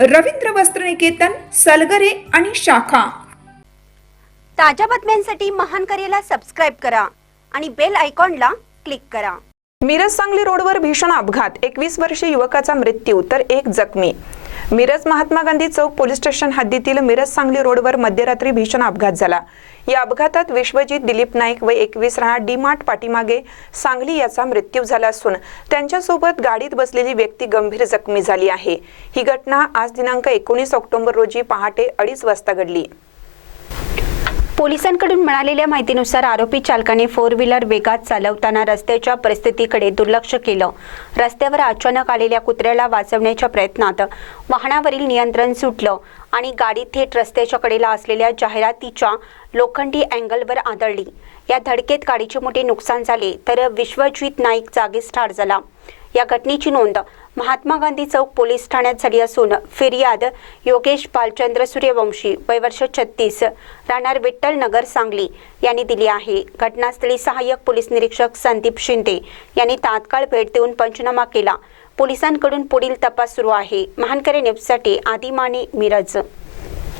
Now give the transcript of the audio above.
रवींद्र वस्त्रनिकेतन सलगरे आणि शाखा. ताज्या बातम्यांसाठी महान करेला सबस्क्राईब करा आणि बेल आयकॉनला क्लिक करा. मिरज सांगली रोडवर भीषण अपघात. एकवीस वर्षीय युवकाचा मृत्यू तर एक जखमी. मिरज महात्मा गांधी चौक पोलीस स्टेशन हद्दीतील मिरज सांगली रोडवर मध्यरात्री भीषण अपघात झाला. या अपघातात विश्वजित दिलीप नाईक व एकवीस राहा डी मार्ट पाठीमागे सांगली याचा मृत्यू झाला असून त्यांच्यासोबत गाडीत बसलेली व्यक्ती गंभीर जखमी झाली आहे. ही घटना आज दिनांक एकोणीस ऑक्टोबर रोजी पहाटे अडीच वाजता घडली. पोलिसांकडून मिळालेल्या माहितीनुसार आरोपी चालकाने फोर व्हीलर वेगात चालवताना रस्त्याच्या परिस्थितीकडे दुर्लक्ष केलं. रस्त्यावर अचानक आलेल्या कुत्र्याला वाचवण्याच्या प्रयत्नात वाहनावरील नियंत्रण सुटलं आणि गाडी थेट रस्त्याच्या कडेला असलेल्या जाहिरातीच्या लोखंडी अँगलवर आदळली. या धडकेत गाडीचे मोठे नुकसान झाले तर विश्वजित नाईक जागीच ठार झाला. या घटनेची नोंद महात्मा गांधी चौक पोलीस ठाण्यात झाली असून फिर्याद योगेश पालचंद्र सूर्यवंशी वयवर्ष छत्तीस राहणार विठ्ठल नगर सांगली यांनी दिली आहे. घटनास्थळी सहाय्यक पोलीस निरीक्षक संदीप शिंदे यांनी तात्काळ भेट देऊन पंचनामा केला. पोलिसांकडून पुढील तपास सुरू आहे. महानकरे न्यूजसाठी आदिमाने मिरज.